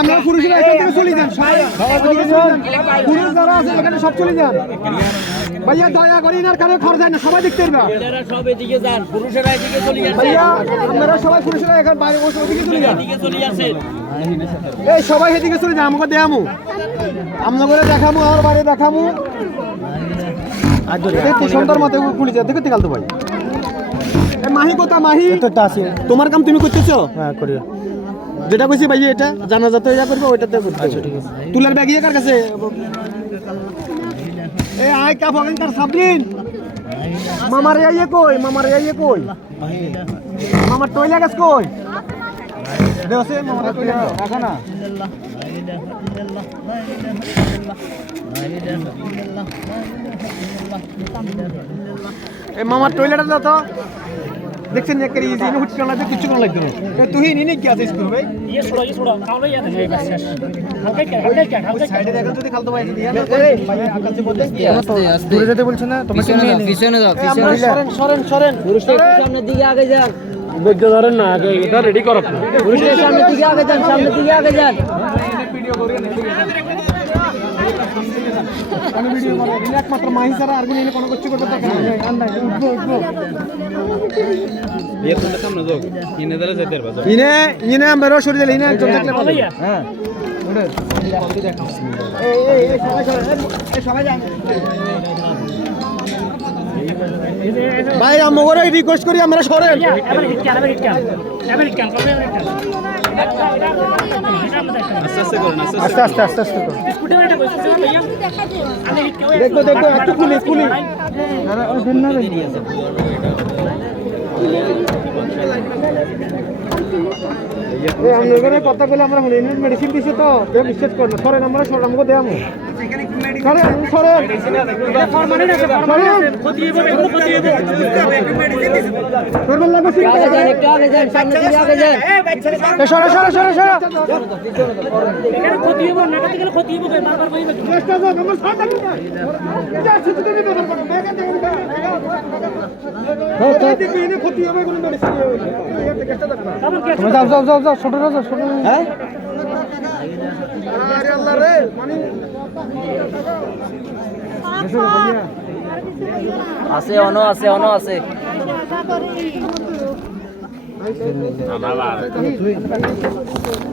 আমরা পুরুষরা এখান থেকে চলে যান, পুরুষ যারা আছে এখানে সব চলে যান ভাইয়া, দয়া করে ইনার কারণে খরচ হয় না, সবাই দেখতে পারবা। সব এদিকে যান, পুরুষেরা এদিকে চলে যাচ্ছে। ভাইয়া আপনারা সবাই পুরুষরা এখানে বাইরে বসে ওদিকে চলে যান, এদিকে চলে যাচ্ছেন। এই সবাই এদিকে চলে যান, আমাকে দেখামু, আপনাদের দেখামু, আমার বাড়ি দেখামু। দেখতে সুন্দর মতো খুলে যা, দেখতে কালতো ভাই। মাহি কোথা মাহি? তোমার কাম তুমি করতেছো? হ্যাঁ করি। যেটা কইছি ভাই, এটা জানাজা তো ইয়া করবে, ওইটাতে করতে। আচ্ছা ঠিক আছে। তুলার ব্যাগ ইয়ে কার কাছে? এই আয় কা ফগেন কার সাবরিন। মামার ইয়ে কই? মামার ইয়ে কই? মামার টয়লা গাছ কই? দেওছে মামার টয়লা রাখা না। এই মামার টয়লেটটা দাও তো। দেখছেন এক করে ইজি নে হুটকা লাগবে, কিছু কোন লাগবে না। তুই নিনি কি আছে স্কুল ভাই? ये छोड़ा काउला ये है बस। हल्का সাইডে দেখেন যদি খালতো ভাই দিয়া না। এই ভাই আকাল থেকে বলতে কি? দূরে যেতে বলছ না তোমাকে? পিছনে দাও, আমরা সরেন সরেন সরেন। পুরুষটা একটু সামনের দিকে আগে যান। বেগ ধরেন না, আগে এটা রেডি করো। পুরুষটা সামনের দিকে আগে যান, সামনের দিকে আগে যান। ভিডিও করি না। আমি ভিডিও করে একমাত্র মাহি ছাড়া আর কোনো কিছু করতে থাকে না। ইনে আমরা সরে দিলে ইনে একজন থাকলে ভালো। হ্যাঁ ওটা জলদি দেখাও। এই সবাই যান ভাই, আমরা রিকোয়েস্ট করি আমরা সরেন। আস্তে আস্তে আস্তে আস্তে করুন। দেখো দেখো একটু পুলিশ পুলিশ আমরা কথা বলে আমরা মেডিসিন দিচ্ছি তো বিশ্বাস করেন না। সরেন আমরা সরেন, আমাকে দেয়ামো সরেন সরেন যাও যাও যাও যাও ছোট যাও ছোট। হ্যাঁ আরে আল্লাহ রে মানে আছে অনো আছে অনো আছে।